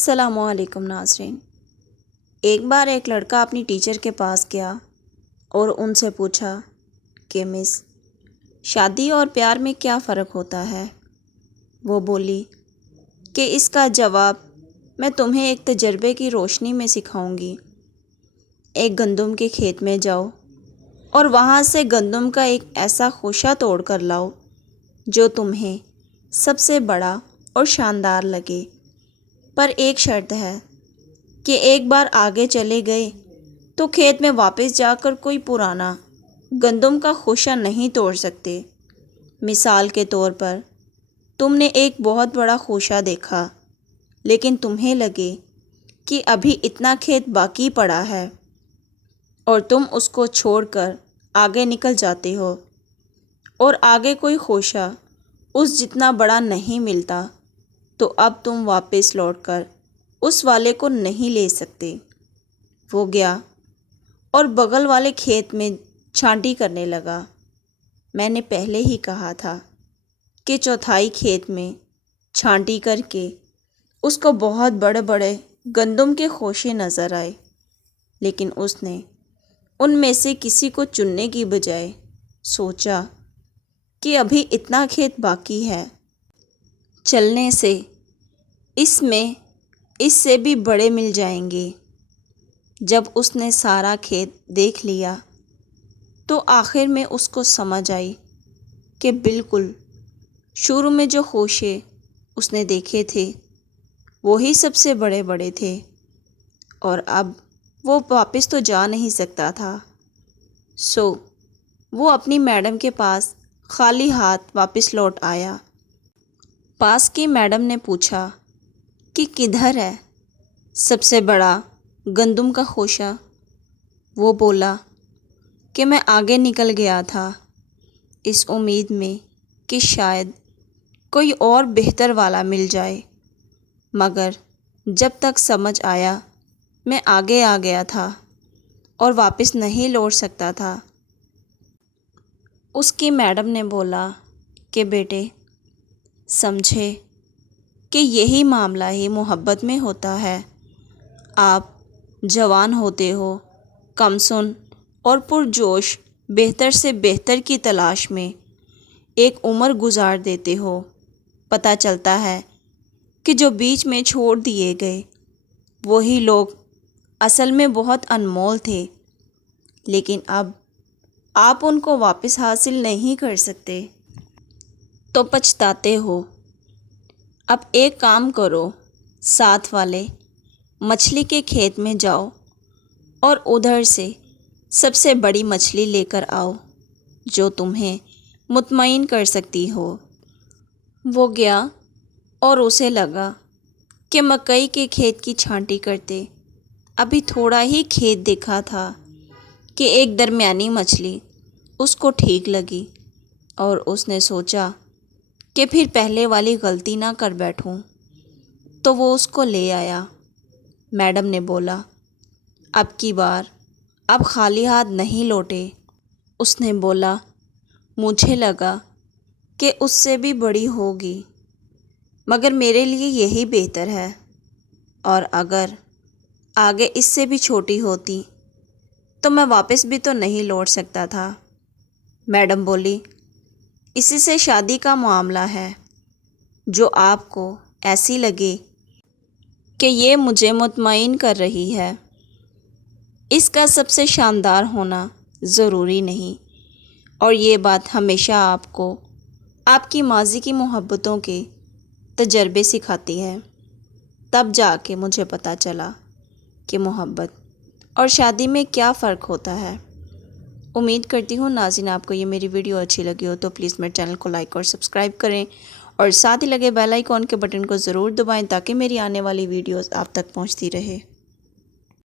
السلام علیکم ناظرین۔ ایک بار ایک لڑکا اپنی ٹیچر کے پاس گیا اور ان سے پوچھا کہ مس، شادی اور پیار میں کیا فرق ہوتا ہے؟ وہ بولی کہ اس کا جواب میں تمہیں ایک تجربے کی روشنی میں سکھاؤں گی۔ ایک گندم کے کھیت میں جاؤ اور وہاں سے گندم کا ایک ایسا خوشہ توڑ کر لاؤ جو تمہیں سب سے بڑا اور شاندار لگے، پر ایک شرط ہے کہ ایک بار آگے چلے گئے تو کھیت میں واپس جا کر کوئی پرانا گندم کا خوشہ نہیں توڑ سکتے۔ مثال کے طور پر تم نے ایک بہت بڑا خوشہ دیکھا، لیکن تمہیں لگے کہ ابھی اتنا کھیت باقی پڑا ہے اور تم اس کو چھوڑ کر آگے نکل جاتے ہو، اور آگے کوئی خوشہ اس جتنا بڑا نہیں ملتا، تو اب تم واپس لوٹ کر اس والے کو نہیں لے سکتے۔ وہ گیا اور بغل والے کھیت میں چھانٹی کرنے لگا۔ میں نے پہلے ہی کہا تھا کہ چوتھائی کھیت میں چھانٹی کر کے اس کو بہت بڑے بڑے گندم کے خوشے نظر آئے، لیکن اس نے ان میں سے کسی کو چننے کی بجائے سوچا کہ ابھی اتنا کھیت باقی ہے، چلنے سے اس سے بھی بڑے مل جائیں گے۔ جب اس نے سارا کھیت دیکھ لیا تو آخر میں اس کو سمجھ آئی کہ بالکل شروع میں جو خوشے اس نے دیکھے تھے وہی سب سے بڑے بڑے تھے، اور اب وہ واپس تو جا نہیں سکتا تھا۔ وہ اپنی میڈم کے پاس خالی ہاتھ واپس لوٹ آیا۔ پاس کی میڈم نے پوچھا کہ کدھر ہے سب سے بڑا گندم کا خوشہ؟ وہ بولا کہ میں آگے نکل گیا تھا اس امید میں کہ شاید کوئی اور بہتر والا مل جائے، مگر جب تک سمجھ آیا میں آگے آ گیا تھا اور واپس نہیں لوٹ سکتا تھا۔ اس کی میڈم نے بولا کہ بیٹے، سمجھے کہ یہی معاملہ ہی محبت میں ہوتا ہے۔ آپ جوان ہوتے ہو، کم سن اور پرجوش، بہتر سے بہتر کی تلاش میں ایک عمر گزار دیتے ہو۔ پتہ چلتا ہے کہ جو بیچ میں چھوڑ دیے گئے وہی لوگ اصل میں بہت انمول تھے، لیکن اب آپ ان کو واپس حاصل نہیں کر سکتے تو پچھتاتے ہو۔ اب ایک کام کرو، ساتھ والے مچھلی کے کھیت میں جاؤ اور ادھر سے سب سے بڑی مچھلی لے کر آؤ جو تمہیں مطمئن کر سکتی ہو۔ وہ گیا اور اسے لگا کہ مکئی کے کھیت کی چھانٹی کرتے ابھی تھوڑا ہی کھیت دیکھا تھا کہ ایک درمیانی مچھلی اس کو ٹھیک لگی، اور اس نے سوچا کہ پھر پہلے والی غلطی نہ کر بیٹھوں، تو وہ اس کو لے آیا۔ میڈم نے بولا، اب کی بار اب خالی ہاتھ نہیں لوٹے۔ اس نے بولا، مجھے لگا کہ اس سے بھی بڑی ہوگی، مگر میرے لیے یہی بہتر ہے، اور اگر آگے اس سے بھی چھوٹی ہوتی تو میں واپس بھی تو نہیں لوٹ سکتا تھا۔ میڈم بولی، اسی سے شادی کا معاملہ ہے، جو آپ کو ایسی لگے کہ یہ مجھے مطمئن کر رہی ہے، اس کا سب سے شاندار ہونا ضروری نہیں، اور یہ بات ہمیشہ آپ کو آپ کی ماضی کی محبتوں کے تجربے سکھاتی ہے۔ تب جا کے مجھے پتہ چلا کہ محبت اور شادی میں کیا فرق ہوتا ہے۔ امید کرتی ہوں ناظرین آپ کو یہ میری ویڈیو اچھی لگی ہو تو پلیز میرے چینل کو لائک اور سبسکرائب کریں، اور ساتھ ہی لگے بیل آئیکن کے بٹن کو ضرور دبائیں تاکہ میری آنے والی ویڈیوز آپ تک پہنچتی رہے۔